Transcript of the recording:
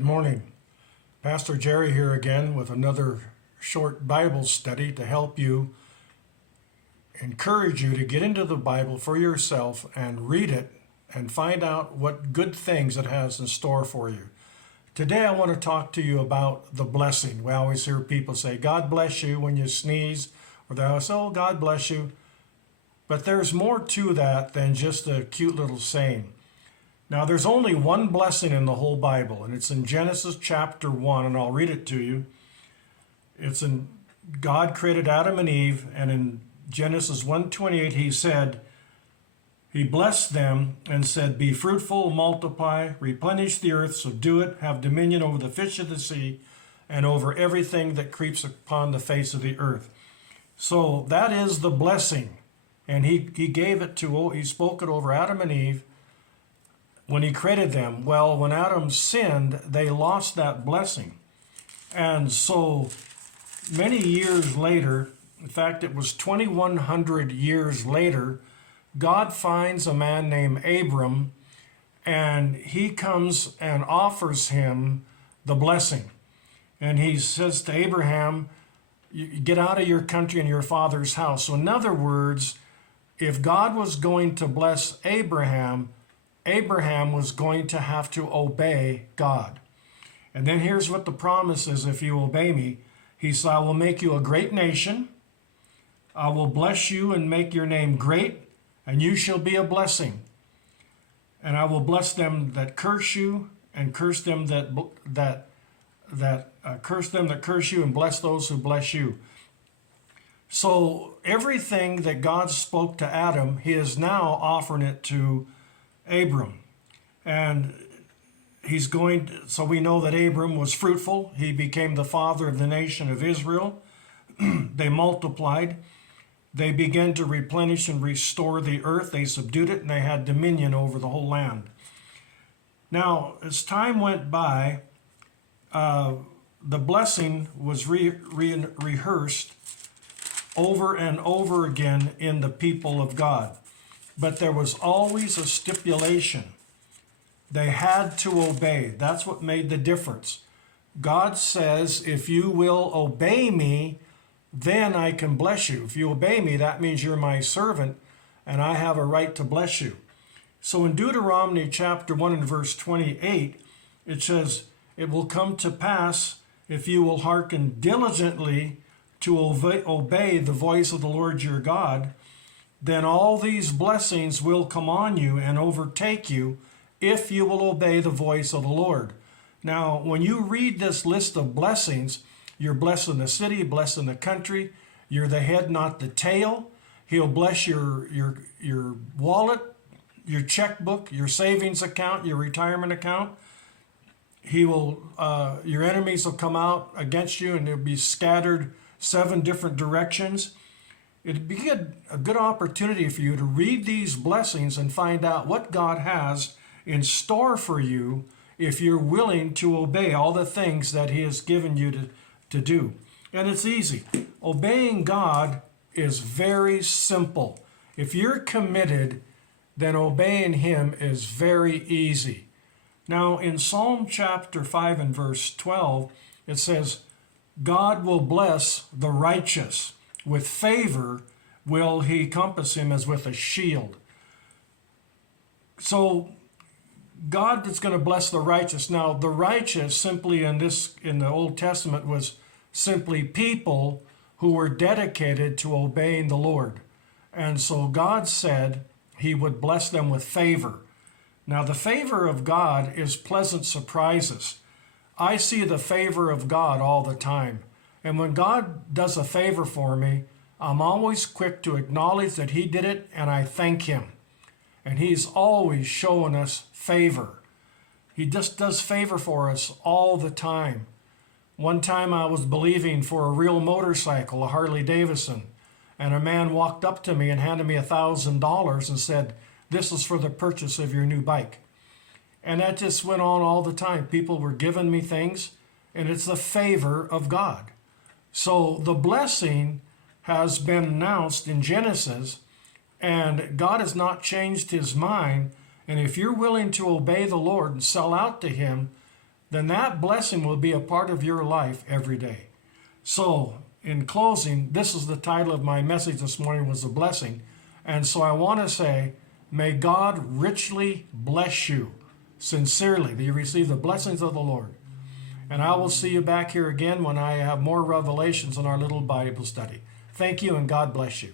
Good morning. Pastor Jerry here again with another short Bible study to help you, encourage you to get into the Bible for yourself and read it and find out what good things it has in store for you. Today I want to talk to you about the blessing. We always hear people say, God bless you when you sneeze, or they always say, oh, God bless you. But there's more to that than just a cute little saying. Now, there's only one blessing in the whole Bible, and it's in Genesis chapter 1, and I'll read it to you. It's in God created Adam and Eve, and in Genesis 1:28, he said, he blessed them and said, be fruitful, multiply, replenish the earth, subdue it, have dominion over the fish of the sea, and over everything that creeps upon the face of the earth. So that is the blessing, and he gave it to, he spoke it over Adam and Eve, when he created them. Well, when Adam sinned, they lost that blessing. And so many years later, in fact, it was 2,100 years later, God finds a man named Abram, and he comes and offers him the blessing. And he says to Abraham, get out of your country and your father's house. So in other words, if God was going to bless Abraham was going to have to obey God. And then here's what the promise is: if you obey me, he said, I will make you a great nation. I will bless you and make your name great, and you shall be a blessing. And I will bless them that curse you, and curse them that curse you, and bless those who bless you. So everything that God spoke to Adam, he is now offering it to Abram. And he's going to, so we know that Abram was fruitful. He became the father of the nation of Israel. They multiplied. They began to replenish and restore the earth. They subdued it, and they had dominion over the whole land. Now, as time went by, the blessing was rehearsed over and over again in the people of God. But there was always a stipulation. They had to obey. That's what made the difference. God says, if you will obey me, then I can bless you. If you obey me, that means you're my servant, and I have a right to bless you. So in Deuteronomy chapter 1 and verse 28, it says, it will come to pass if you will hearken diligently to obey the voice of the Lord your God, then all these blessings will come on you and overtake you if you will obey the voice of the Lord. Now, when you read this list of blessings, you're blessed in the city, blessed in the country. You're the head, not the tail. He'll bless your wallet, your checkbook, your savings account, your retirement account. He will, your enemies will come out against you, and they'll be scattered 7 different directions. It'd be a good opportunity for you to read these blessings and find out what God has in store for you if you're willing to obey all the things that he has given you to do. And it's easy. Obeying God is very simple. If you're committed, then obeying him is very easy. Now, in Psalm chapter 5 and verse 12, it says, God will bless the righteous. With favor will he compass him as with a shield. So God is going to bless the righteous. Now, the righteous simply in the Old Testament was simply people who were dedicated to obeying the Lord. And so God said he would bless them with favor. Now, the favor of God is pleasant surprises. I see the favor of God all the time. And when God does a favor for me, I'm always quick to acknowledge that he did it, and I thank him. And he's always showing us favor. He just does favor for us all the time. One time I was believing for a real motorcycle, a Harley Davidson, and a man walked up to me and handed me $1,000 and said, this is for the purchase of your new bike. And that just went on all the time. People were giving me things, and it's the favor of God. So the blessing has been announced in Genesis, and God has not changed his mind. And if you're willing to obey the Lord and sell out to him, then that blessing will be a part of your life every day. So, in closing, this is the title of my message this morning, was the blessing. And so I want to say, may God richly bless you sincerely, that you receive the blessings of the Lord. And I will see you back here again when I have more revelations in our little Bible study. Thank you, and God bless you.